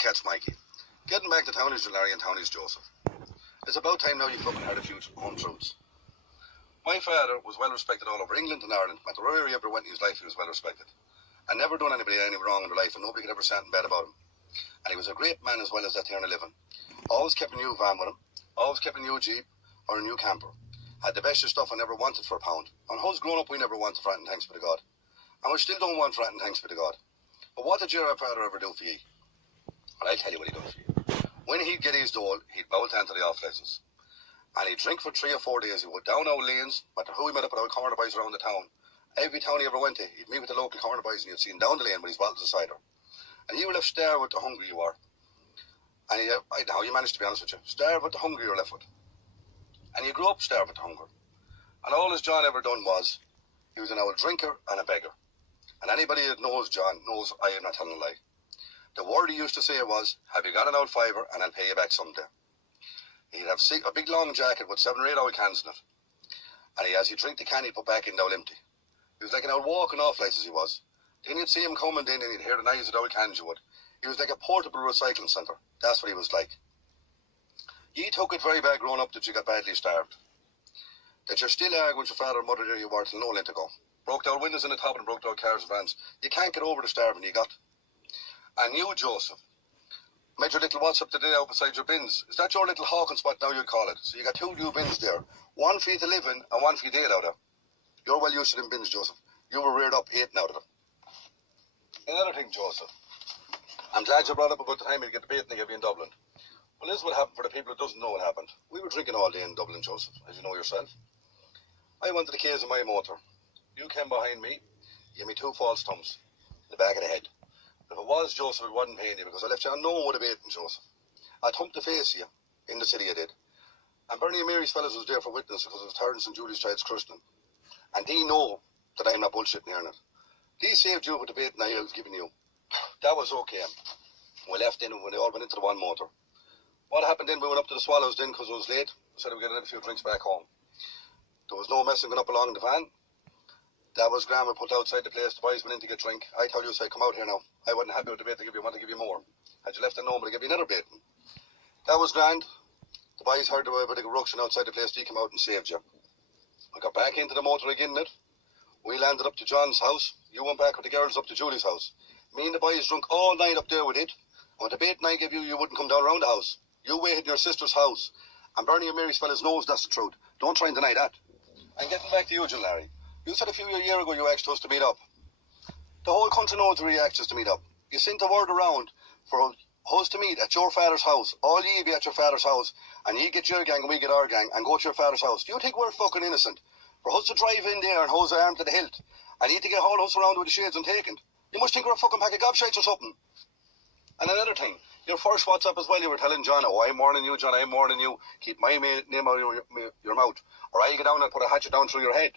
cat's Mikey. Getting back to townies Larry and townies Joseph. It's about time now you fucking heard a few home truths. My father was well respected all over England and Ireland. No matter where he ever went in his life, he was well respected. And never done anybody any wrong in their life, and nobody could ever stand in bed about him. And he was a great man as well as that to earn a living. Always kept a new van with him, always kept a new Jeep or a new camper. Had the best of stuff I never wanted for a pound. On us growing up, we never wanted for anything, thanks be to God. And we still don't want for anything, thanks be to God. But what did your father ever do for you? Well, I'll tell you what he done for you. When he'd get his dole, he'd bolt into the off places. And he'd drink for 3 or 4 days. He would down old lanes, no matter who he met up with old corner boys around the town. Every town he ever went to, he'd meet with the local corner boys and you'd see him down the lane with his bottles of cider. And you were left starved with the hungry you are. And I don't know how you managed, to be honest with you. Starved with the hunger you're left with. And you grew up starved with the hunger. And all as John ever done was, he was an old drinker and a beggar. And anybody that knows John knows I am not telling a lie. The word he used to say was, have you got an old fiver and I'll pay you back someday. He'd have a big long jacket with 7 or 8 old cans in it. And as he'd drink the can, he'd put back in the old empty. He was like an old walking off license he was. Then you'd see him coming in and you'd hear the noise of the old cans you would. He was like a portable recycling centre. That's what he was like. Ye took it very bad growing up that you got badly starved. That you're still arguing with your father and mother there you were till no length ago. Broke down windows in the top and broke down cars and vans. You can't get over the starving you got. And you, Joseph, made your little WhatsApp today out beside your bins. Is that your little hawking spot now you'd call it? So you got 2 new bins there. One for you to live in and one for you to eat out of. You're well used to them bins, Joseph. You were reared up eating out of them. Another thing, Joseph. I'm glad you brought up about the time you'd get the baiting of you in Dublin. Well, this is what happened for the people who doesn't know what happened. We were drinking all day in Dublin, Joseph, as you know yourself. I wanted the keys of my motor. You came behind me, gave me 2 false thumbs in the back of the head. If it was, Joseph, it wasn't paying you because I left you unknown with a baiting, Joseph. I thumped the face of you in the city I did. And Bernie and Mary's fellas was there for witness because it was Terence and Julie's child's christening. And they know that I'm not bullshitting here on it. They saved you with the baiting I was giving you. That was okay. We left in and we all went into the one motor. What happened then, we went up to the Swallows then because it was late. We said we were getting a few drinks back home. There was no messing going up along the van. That was grand. We put outside the place. The boys went in to get drink. I told you, come out here now. I wasn't happy with the bait to give you. I want to give you more. Had you left it known, but I give you another baiting. That was grand. The boys heard about the ruction outside the place. They came out and saved you. I got back into the motor again. We landed up to John's house. You went back with the girls up to Julie's house. Me and the boys drunk all night up there with it. And with the baiting I gave you, you wouldn't come down around the house. You waited in your sister's house. And Bernie and Mary's fellas knows that's the truth. Don't try and deny that. And getting back to you, John Larry. You said a few years ago you asked us to meet up. The whole country knows where you asked us to meet up. You sent a word around for us to meet at your father's house. All ye be at your father's house. And ye get your gang and we get our gang and go to your father's house. Do you think we're fucking innocent? For us to drive in there and hose our arm to the hilt. And ye to get all us around with the shades and taken. You must think we're a fucking pack of gobshites or something. And another thing. Your first WhatsApp as well, you were telling John, oh, I'm warning you, John, I'm warning you. Keep my name out of your mouth. Or I'll get down and put a hatchet down through your head.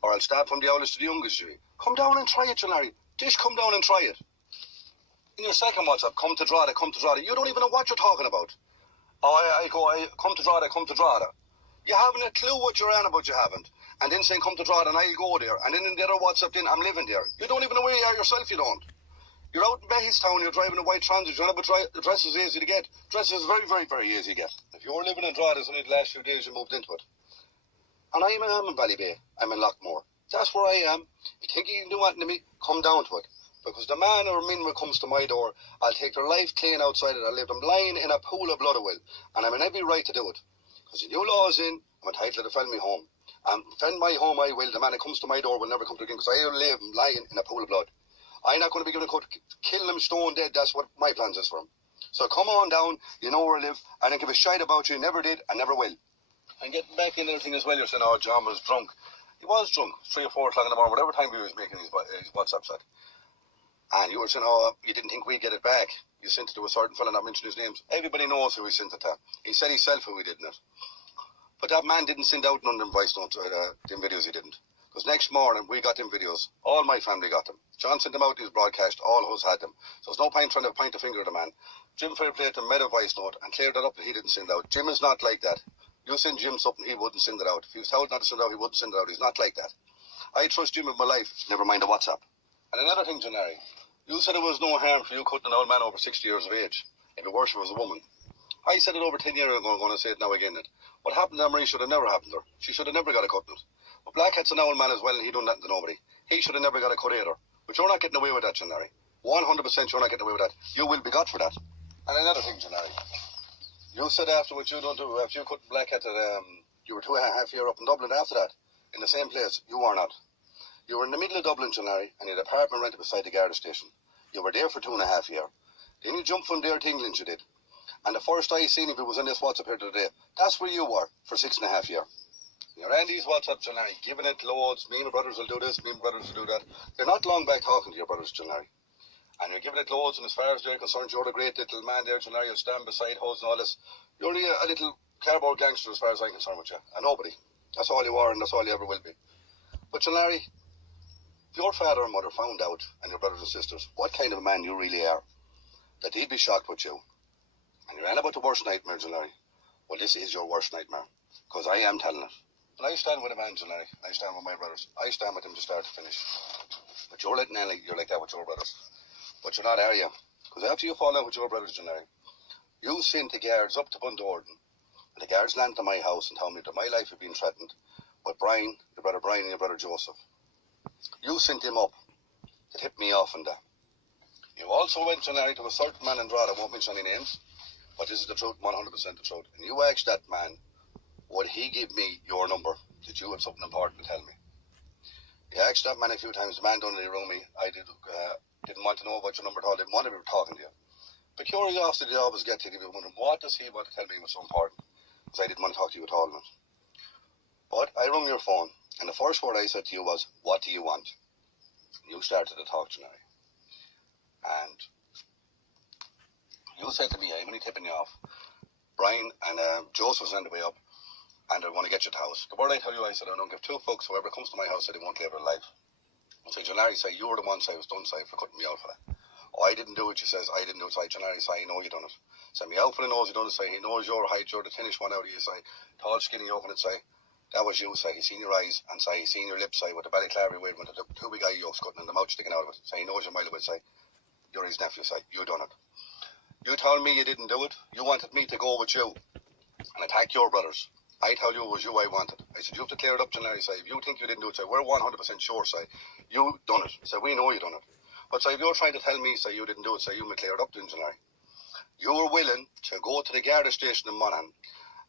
Or I'll stab from the oldest to the youngest. Come down and try it, John Larry. Just come down and try it. In your second WhatsApp, come to Drogheda, come to Drogheda. You don't even know what you're talking about. Oh, come to Drogheda, come to Drogheda. You haven't a clue what you're on about, you haven't. And then saying come to Drogheda and I'll go there. And then in the other WhatsApp, then I'm living there. You don't even know where you are yourself, you don't. You're out in Behistown, you're driving a white transit, you're not about the dress is easy to get. Dress is very, very, very easy to get. If you were living in Drogheda, it's only the last few days you moved into it. And I'm in Ballybay, I'm in Lockmore. That's where I am. You think you can do anything to me? Come down to it. Because the man or min who comes to my door, I'll take their life clean outside it. I'll leave them lying in a pool of blood I will. And I'm in every right to do it. Because the new law is in, I'm entitled to defend my home. And defend my home I will. The man that comes to my door will never come to again because I'll leave him lying in a pool of blood. I'm not going to be given a cut, kill him stone dead. That's what my plans is for him. So come on down, you know where I live. I don't give a shite about you, never did, and never will. And getting back into the thing as well, you're saying, oh, John was drunk. He was drunk, 3 or 4 o'clock in the morning, whatever time he was making his WhatsApps at. And you were saying, oh, you didn't think we'd get it back. You sent it to a certain fella, not mentioning his names. Everybody knows who he sent it to. He said himself who he did it. But that man didn't send out none of them voice notes or them videos he didn't. Because next morning, we got them videos. All my family got them. John sent them out, he was broadcast, all of us had them. So there's no point trying to point the finger at the man. Jim Fairplay made a voice note and cleared it up that he didn't send out. Jim is not like that. You send Jim something, he wouldn't send it out. If he was told not to send it out, he wouldn't send it out. He's not like that. I trust Jim with my life, never mind the WhatsApp. And another thing, John Larry, You said it was no harm for you cutting an old man over 60 years of age. Even worse if it was a woman. I said it over 10 years ago, I'm going to say it now again. What happened to Marie should have never happened to her. She should have never got a cut in it. But Blackhead's an old man as well, and he done nothing to nobody. He should have never got a cut either. But you're not getting away with that, John Larry. 100% you're not getting away with that. You will be got for that. And another thing, John Larry. You said after what you done to, after you cut Blackhead, you were 2.5 years up in Dublin after that, in the same place. You were not. You were in the middle of Dublin, John Larry, and you had an apartment rented beside the Garda station. You were there for 2.5 years. Then you jumped from there to England, you did. And the first I seen of it was on this WhatsApp here today. That's where you were for 6.5 years. You're on these WhatsApps, John Larry, giving it loads. Me and my brothers will do this, me and my brothers will do that. You're not long back talking to your brothers, John Larry. And you're giving it loads, and as far as they're concerned, you're a great little man there, John Larry. You'll stand beside hoes and all this. You're only a little cardboard gangster as far as I'm concerned with you. And nobody. That's all you are, and that's all you ever will be. But, John Larry, if your father and mother found out, and your brothers and sisters, what kind of a man you really are, that they'd be shocked with you. And you're on about the worst nightmare, John Larry. Well, this is your worst nightmare. Because I am telling it. And I stand with a man, John Larry. I stand with my brothers. I stand with them to start to finish. But you're letting Ellie, you're like that with your brothers. But you're not, are you? Because after you fall out with your brothers, John Larry, you sent the guards up to Bundorden. And the guards landed to my house and told me that my life had been threatened with Brian, your brother Brian and your brother Joseph. You sent him up to tip me off on that. You also went, John Larry, to a certain man in Drogheda, I won't mention any names, but this is the truth, 100% the truth. And you asked that man, would he give me your number, that you had something important to tell me? You asked that man a few times, the man done it around me. I didn't want to know about your number at all, didn't want to be talking to you. But curiosity they always get to you, wondering, what does he want to tell me was so important? Because I didn't want to talk to you at all. But I rung your phone, and the first word I said to you was, what do you want? You started to talk, John Larry. And you said to me, I'm only tipping you off. Brian and Joseph's on the way up, and I want to get you to the house. The word I tell you, I said, I don't give two fucks. Whoever comes to my house, they won't live their life. I said, John Larry, say, you were the one say I was done, say, for cutting me out for that. Oh, I didn't do it, she says. I didn't do it, say. John Larry, say, I know you done it. Say, me out for the nose, you done it, say. He knows your height, you're the thinnest one out of you, say. Tall, skinny, you open it, say. That was you, say. He seen your eyes, and say, he seen your lips, say, with the balaclava wearing with the two big eye yolks cutting and the mouth sticking out of it. Say, he knows your mile away, say. You're his nephew, say. You done it. You told me you didn't do it. You wanted me to go with you and attack your brothers. I tell you it was you I wanted. I said, you have to clear it up, John Larry, say. If you think you didn't do it, say, we're 100% sure, say. You done it. Say, we know you done it. But say, if you're trying to tell me, say, you didn't do it, say, you may clear it up, John Larry. You were willing to go to the Garda station in Monaghan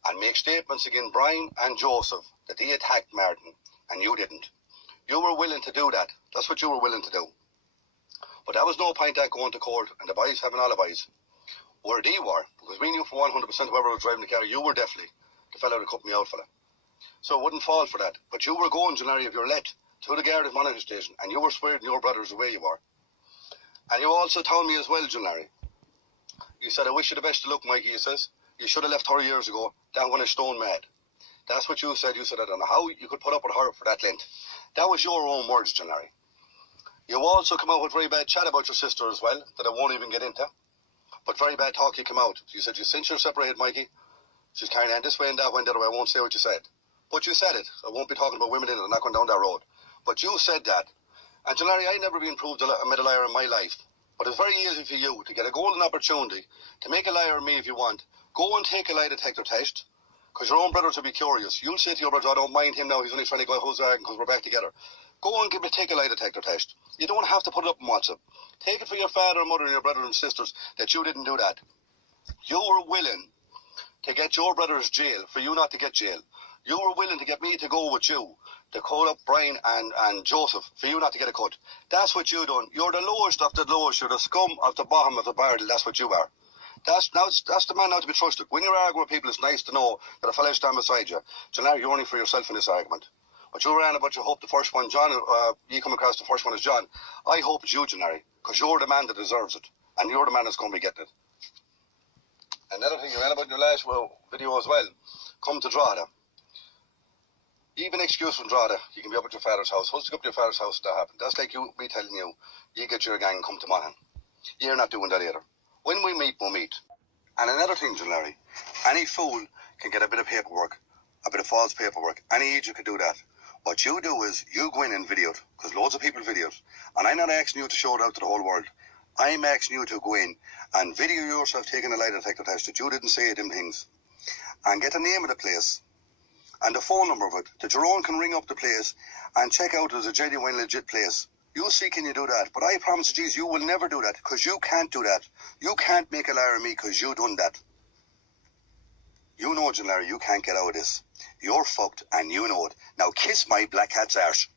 and make statements against Brian and Joseph that they attacked Martin, and you didn't. You were willing to do that. That's what you were willing to do. But that was no point at going to court and the boys having alibis. Where they were, because we knew for 100% whoever was driving the car, you were definitely the fellow that cut me out for that. So it wouldn't fall for that. But you were going, John Larry, if you're let to the Garda Monaghan station, and you were swearing your brothers the way you were. And you also told me as well, John Larry, you said, I wish you the best of luck, Mikey, you says. You should have left her years ago, down when a stone mad. That's what you said. You said, I don't know how you could put up with her for that length. That was your own words, John Larry. You also come out with very bad chat about your sister as well, that I won't even get into. But very bad talk you come out. You said, since you're separated, Mikey, she's carrying on this way and that way and that way. I won't say what you said. But you said it. I won't be talking about women in it. I'm not going down that road. But you said that. And John Larry, I never been proved a made a liar in my life. But it's very easy for you to get a golden opportunity to make a liar of me if you want. Go and take a lie detector test. Because your own brothers will be curious. You'll say to your brother, I don't mind him now. He's only trying to go who's arguing because we're back together. Go and take a lie detector test. You don't have to put it up on WhatsApp. Take it for your father and mother and your brothers and sisters that you didn't do that. You were willing to get your brothers jail for you not to get jail. You were willing to get me to go with you to call up Brian and Joseph for you not to get a cut. That's what you done. You're the lowest of the lowest. You're the scum of the bottom of the barrel. That's what you are. That's the man now to be trusted. When you're arguing with people, it's nice to know that a fellow stand beside you. John Larry, you're only for yourself in this argument. But you ran about you hope the first one, John, you come across the first one as John. I hope it's you, John Larry, because you're the man that deserves it. And you're the man that's going to be getting it. Another thing you ran about in your last video as well, come to Drogheda. Even excuse from Drogheda, you can be up at your father's house. Hustle up to your father's house, that happened. That's like me telling you, you get your gang and come to Monaghan. You're not doing that either. When we meet, we'll meet. And another thing, John Larry, any fool can get a bit of paperwork, a bit of false paperwork. Any idiot can do that. What you do is you go in and video it, because loads of people video it. And I'm not asking you to show it out to the whole world. I'm asking you to go in and video yourself taking a lie detector test that you didn't say them things, and get the name of the place and the phone number of it, that your own can ring up the place and check out as a genuine, legit place. You see, can you do that? But I promise you, Jesus, you will never do that, because you can't do that. You can't make a liar of me because you done that. You know, John Larry, you can't get out of this. You're fucked, and you know it. Now kiss my black cat's arse.